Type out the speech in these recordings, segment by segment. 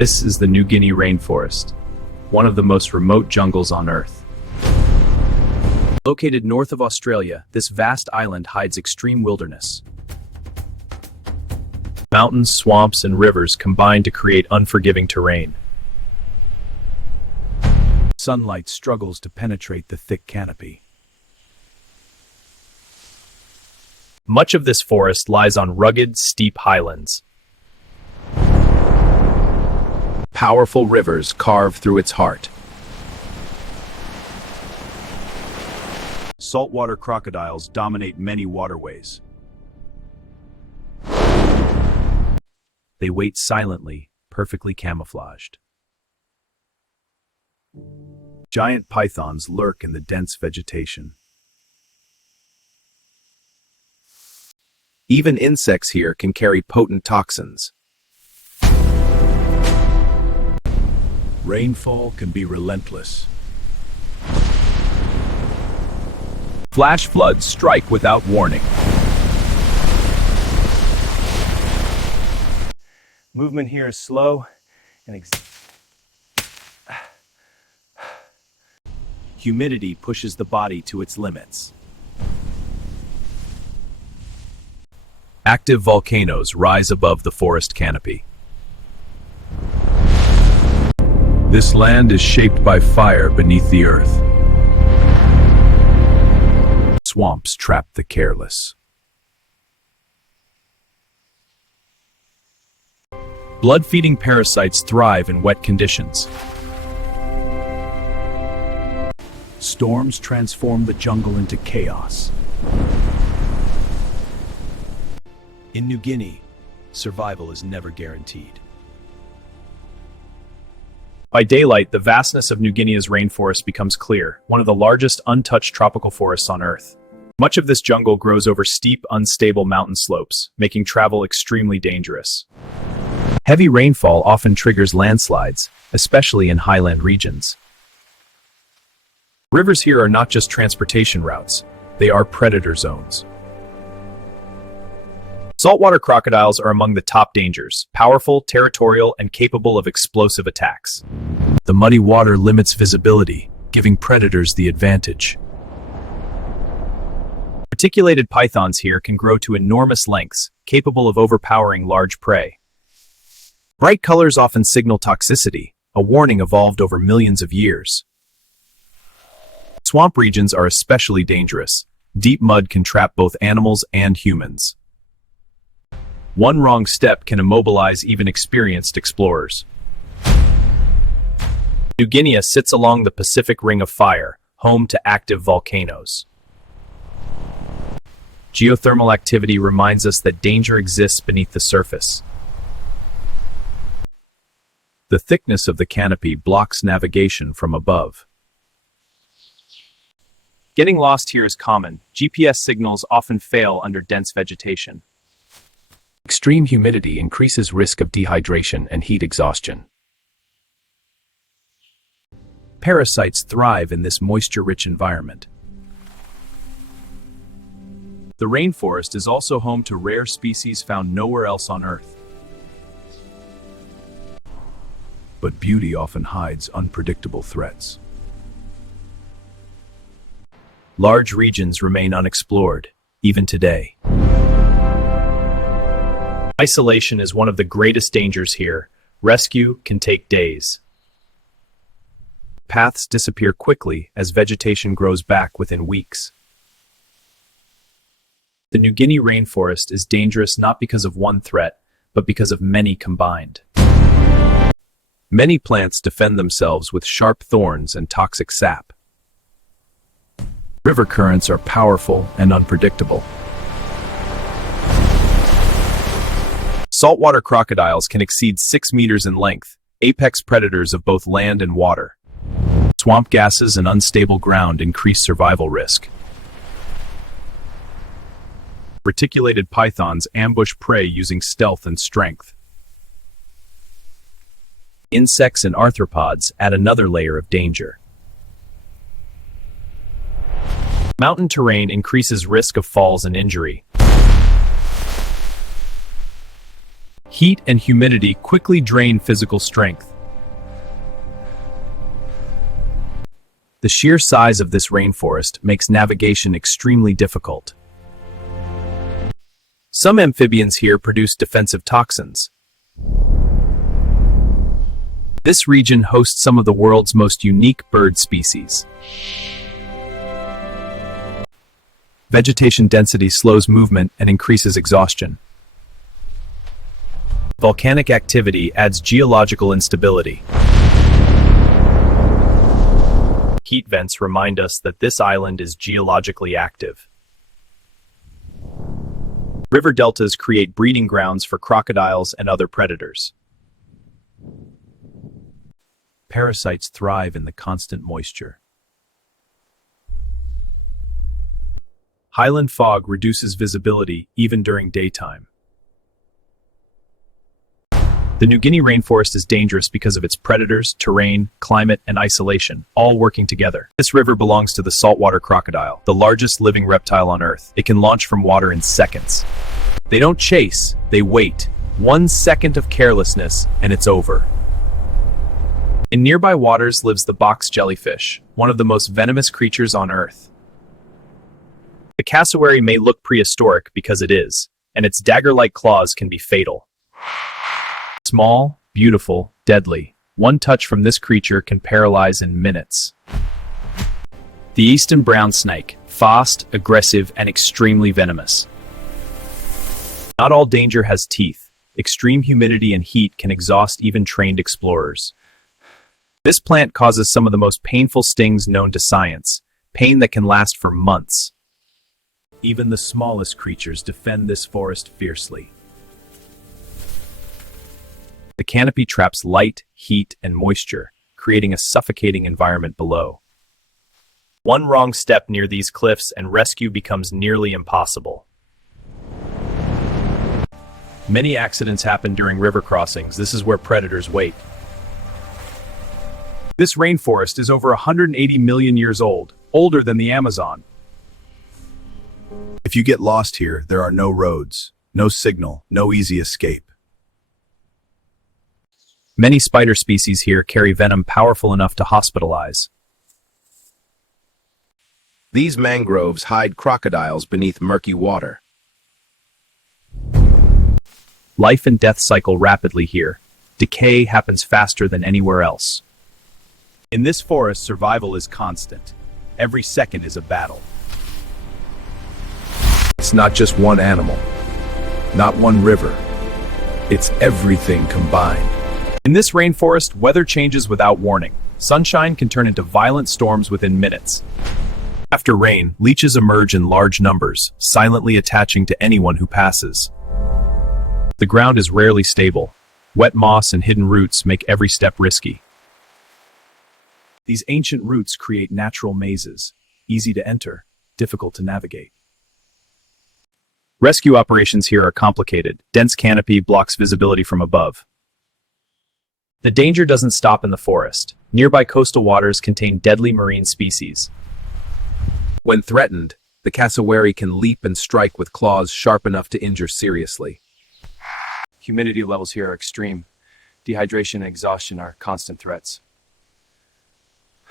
This is the New Guinea Rainforest, one of the most remote jungles on Earth. Located north of Australia, this vast island hides extreme wilderness. Mountains, swamps, and rivers combine to create unforgiving terrain. Sunlight struggles to penetrate the thick canopy. Much of this forest lies on rugged, steep highlands. Powerful rivers carve through its heart. Saltwater crocodiles dominate many waterways. They wait silently, perfectly camouflaged. Giant pythons lurk in the dense vegetation. Even insects here can carry potent toxins. Rainfall can be relentless. Flash floods strike without warning. Movement here is slow and Humidity pushes the body to its limits. Active volcanoes rise above the forest canopy. This land is shaped by fire beneath the earth. Swamps trap the careless. Blood-feeding parasites thrive in wet conditions. Storms transform the jungle into chaos. In New Guinea, survival is never guaranteed. By daylight, the vastness of New Guinea's rainforest becomes clear, one of the largest untouched tropical forests on Earth. Much of this jungle grows over steep, unstable mountain slopes, making travel extremely dangerous. Heavy rainfall often triggers landslides, especially in highland regions. Rivers here are not just transportation routes, they are predator zones. Saltwater crocodiles are among the top dangers, powerful, territorial, and capable of explosive attacks. The muddy water limits visibility, giving predators the advantage. Reticulated pythons here can grow to enormous lengths, capable of overpowering large prey. Bright colors often signal toxicity, a warning evolved over millions of years. Swamp regions are especially dangerous. Deep mud can trap both animals and humans. One wrong step can immobilize even experienced explorers. New Guinea sits along the Pacific Ring of Fire, home to active volcanoes. Geothermal activity reminds us that danger exists beneath the surface. The thickness of the canopy blocks navigation from above. Getting lost here is common. GPS signals often fail under dense vegetation. Extreme humidity increases risk of dehydration and heat exhaustion. Parasites thrive in this moisture-rich environment. The rainforest is also home to rare species found nowhere else on Earth. But beauty often hides unpredictable threats. Large regions remain unexplored, even today. Isolation is one of the greatest dangers here. Rescue can take days. Paths disappear quickly as vegetation grows back within weeks. The New Guinea rainforest is dangerous not because of one threat, but because of many combined. Many plants defend themselves with sharp thorns and toxic sap. River currents are powerful and unpredictable. Saltwater crocodiles can exceed 6 meters in length, apex predators of both land and water. Swamp gases and unstable ground increase survival risk. Reticulated pythons ambush prey using stealth and strength. Insects and arthropods add another layer of danger. Mountain terrain increases risk of falls and injury. Heat and humidity quickly drain physical strength. The sheer size of this rainforest makes navigation extremely difficult. Some amphibians here produce defensive toxins. This region hosts some of the world's most unique bird species. Vegetation density slows movement and increases exhaustion. Volcanic activity adds geological instability. Heat vents remind us that this island is geologically active. River deltas create breeding grounds for crocodiles and other predators. Parasites thrive in the constant moisture. Highland fog reduces visibility even during daytime. The New Guinea rainforest is dangerous because of its predators, terrain, climate, and isolation, all working together. This river belongs to the saltwater crocodile, the largest living reptile on Earth. It can launch from water in seconds. They don't chase, they wait. 1 second of carelessness, and it's over. In nearby waters lives the box jellyfish, one of the most venomous creatures on Earth. The cassowary may look prehistoric because it is, and its dagger-like claws can be fatal. Small, beautiful, deadly. One touch from this creature can paralyze in minutes. The eastern brown snake, fast, aggressive, and extremely venomous. Not all danger has teeth. Extreme humidity and heat can exhaust even trained explorers. This plant causes some of the most painful stings known to science, pain that can last for months. Even the smallest creatures defend this forest fiercely. The canopy traps light, heat, and moisture, creating a suffocating environment below. One wrong step near these cliffs and rescue becomes nearly impossible. Many accidents happen during river crossings. This is where predators wait. This rainforest is over 180 million years old, older than the Amazon. If you get lost here, there are no roads, no signal, no easy escape. Many spider species here carry venom powerful enough to hospitalize. These mangroves hide crocodiles beneath murky water. Life and death cycle rapidly here. Decay happens faster than anywhere else. In this forest, survival is constant. Every second is a battle. It's not just one animal, not one river. It's everything combined. In this rainforest, weather changes without warning. Sunshine can turn into violent storms within minutes. After rain, leeches emerge in large numbers, silently attaching to anyone who passes. The ground is rarely stable. Wet moss and hidden roots make every step risky. These ancient roots create natural mazes, easy to enter, difficult to navigate. Rescue operations here are complicated. Dense canopy blocks visibility from above. The danger doesn't stop in the forest. Nearby coastal waters contain deadly marine species. When threatened, the cassowary can leap and strike with claws sharp enough to injure seriously. Humidity levels here are extreme. Dehydration and exhaustion are constant threats.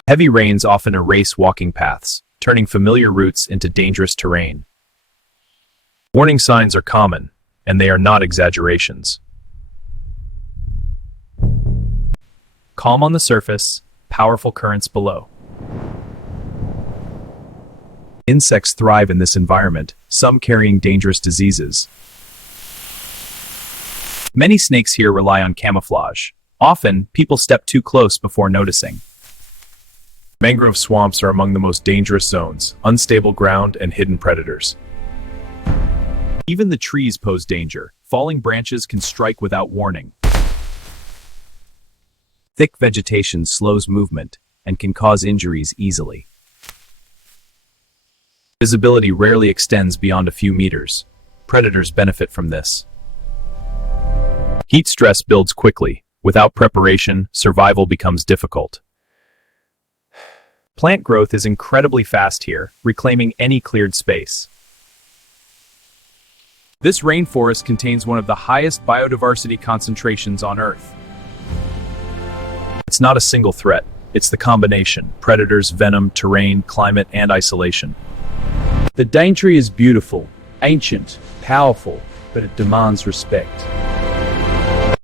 Heavy rains often erase walking paths, turning familiar routes into dangerous terrain. Warning signs are common, and they are not exaggerations. Calm on the surface, powerful currents below. Insects thrive in this environment, some carrying dangerous diseases. Many snakes here rely on camouflage. Often, people step too close before noticing. Mangrove swamps are among the most dangerous zones, unstable ground and hidden predators. Even the trees pose danger. Falling branches can strike without warning. Thick vegetation slows movement and can cause injuries easily. Visibility rarely extends beyond a few meters. Predators benefit from this. Heat stress builds quickly. Without preparation, survival becomes difficult. Plant growth is incredibly fast here, reclaiming any cleared space. This rainforest contains one of the highest biodiversity concentrations on Earth. It's not a single threat, it's the combination: predators, venom, terrain, climate, and isolation. The daintree is beautiful, ancient, powerful, but it demands respect.